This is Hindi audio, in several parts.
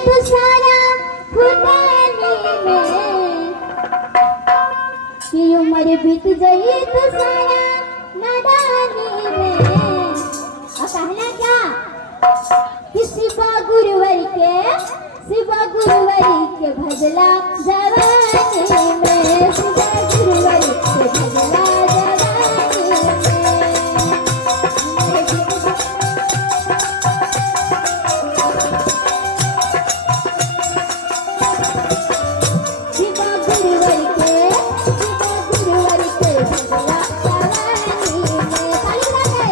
तो सारा फुटाने में, कि उम्र बीत गई तो सारा नादानी में। और कहना क्या कि शिवा गुरुवर के भजला जवानी में, शिवा गुरुवर के भजला जवानी में। शिवा गुरुवर के भजला जवानी में। ताली बजा के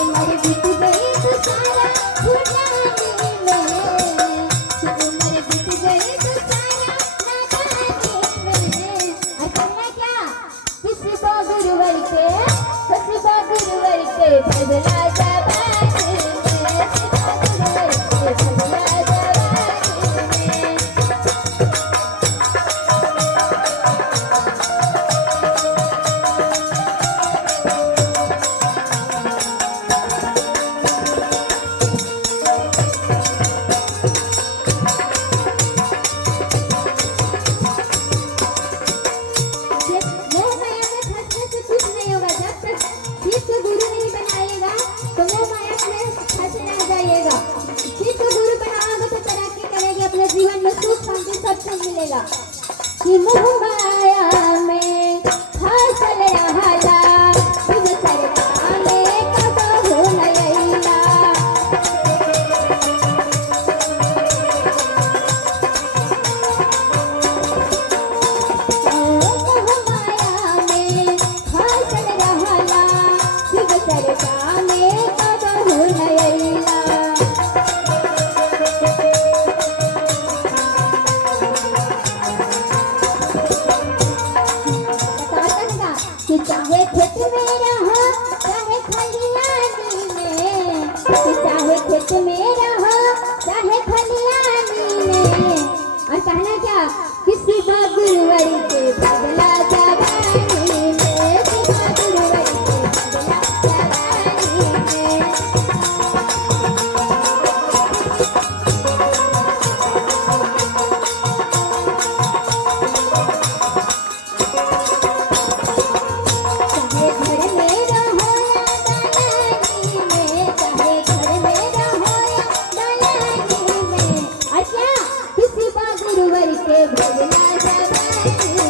उम्र बीत गई तो सारा फुटाने में, कि उम्र बीत गई तो सारा नादानी में। और कहना क्या कि शिवा गुरुवर के भजला जवानी में, शिवा गुरुवर के भजला जवानी में। मोह माया में फंसने से कुछ नहीं होगा। जब तक शिव को गुरु नहीं बनाएगा तो मोह माया में फंसे रह जाइएगा। शिव को गुरु बनाओगे तो तरक्की करेगी, अपने जीवन में सुख शांति सब कुछ मिलेगा। कि मोह माया में फसल रहला, शिव सरकार में कबहू नहीं अइला। मोह माया में फसल रहला, शिव सरकार में कबहू नहीं अइला। बताता कि चाहे खेत में रहो चाहे खलियानी में, कि चाहे खेत में रहो चाहे खलियानी में। और कहना क्या कि शिवा गुरुवर के भजला जवानी में, शिवा गुरुवर के भजला जवानी में। चाहे घर में रहो या दलानी में, चाहे घर में रहो या दलानी में। और क्या कि शिवा गुरुवर के भजला जवानी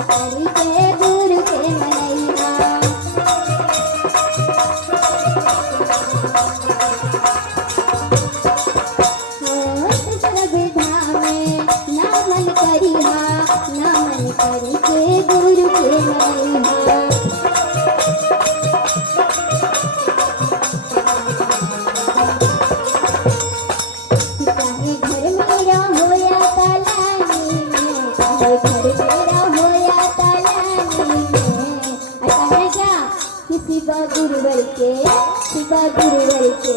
करी के गुरु के मनैया करी के गुरु के मनैया चाहे घर मेरा हो या तलानी में चाहे घर मेरा हो या तलानी में अचानक क्या किसी गुरुवर के शिवा गुरुवर के